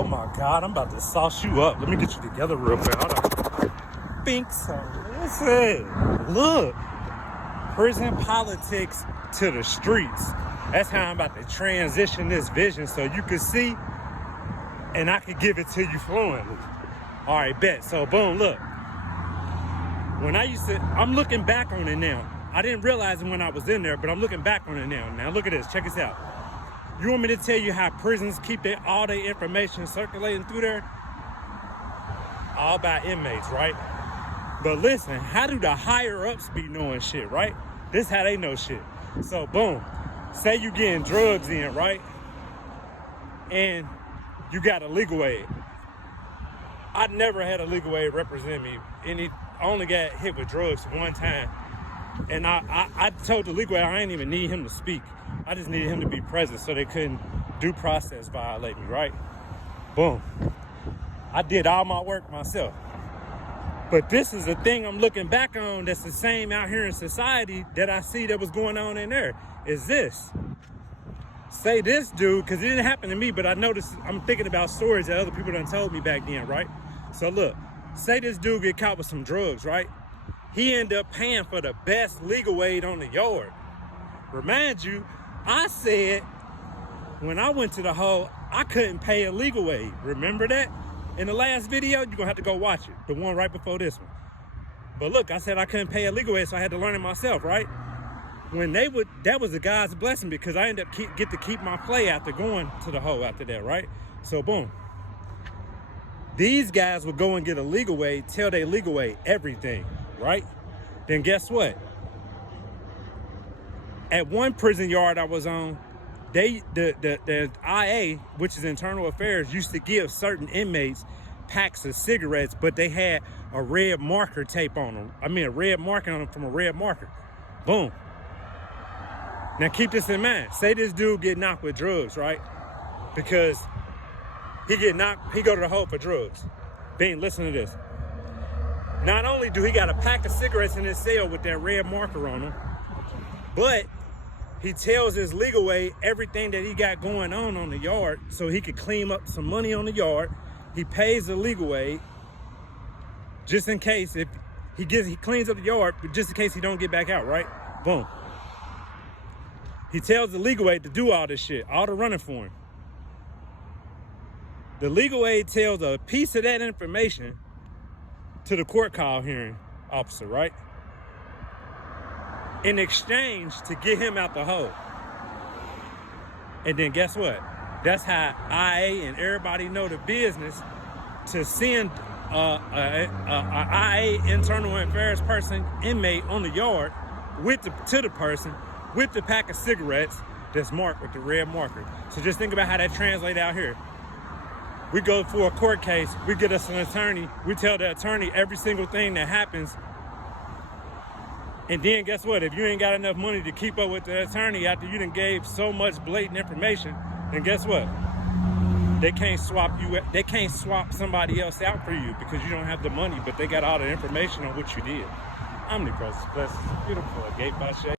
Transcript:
Oh my God, I'm about to sauce you up. Let me get you together real quick. Hold on. Think so. Listen, look. Prison politics to the streets. That's how I'm about to transition this vision so you can see and I can give it to you fluently. All right, bet. So boom, look. When I'm looking back on it now. I didn't realize it when I was in there, but I'm looking back on it now. Now look at this, check this out. You want me to tell you how prisons keep all their information circulating through there? All by inmates, right? But listen, how do the higher ups be knowing shit, right? This how they know shit. So boom, say you getting drugs in, right? And you got a legal aid. I never had a legal aid represent me. I only got hit with drugs one time. And I told the legal aid I didn't even need him to speak. I just needed him to be present so they couldn't due process violate me, right? Boom. I did all my work myself. But this is the thing I'm looking back on that's the same out here in society that I see that was going on in there, is this. Say this dude, because it didn't happen to me, but I noticed, I'm thinking about stories that other people done told me back then, right? So look, say this dude get caught with some drugs, right? He ended up paying for the best legal aid on the yard. Remind you, I said when I went to the hole, I couldn't pay a legal aid. Remember that? In the last video, you're gonna have to go watch it. The one right before this one. But look, I said I couldn't pay a legal aid, so I had to learn it myself, right? When that was a God's blessing because I ended up get to keep my play after going to the hole after that, right? So boom. These guys would go and get a legal aid, tell their legal aid everything, right? Then guess what? At one prison yard I was on, the IA, which is Internal Affairs, used to give certain inmates packs of cigarettes, but they had a red marker tape on them. I mean, a red marking on them from a red marker. Boom. Now keep this in mind. Say this dude get knocked with drugs, right? Because he go to the hole for drugs. Bing, listen to this. Not only do he got a pack of cigarettes in his cell with that red marker on them, but he tells his legal aid everything that he got going on the yard so he could clean up some money on the yard. He pays the legal aid just in case if he cleans up the yard, but just in case he don't get back out, right? Boom. He tells the legal aid to do all this shit, all the running for him. The legal aid tells a piece of that information to the court call hearing officer, right? In exchange to get him out the hole. And then guess what? That's how IA and everybody know the business to send a IA internal affairs person, inmate on the yard to the person with the pack of cigarettes that's marked with the red marker. So just think about how that translates out here. We go for a court case, we get us an attorney, we tell the attorney every single thing that happens. And then guess what? If you ain't got enough money to keep up with the attorney after you done gave so much blatant information, then guess what? They can't swap somebody else out for you because you don't have the money, but they got all the information on what you did. Omnipresence, blessings, beautiful, a gate by shade.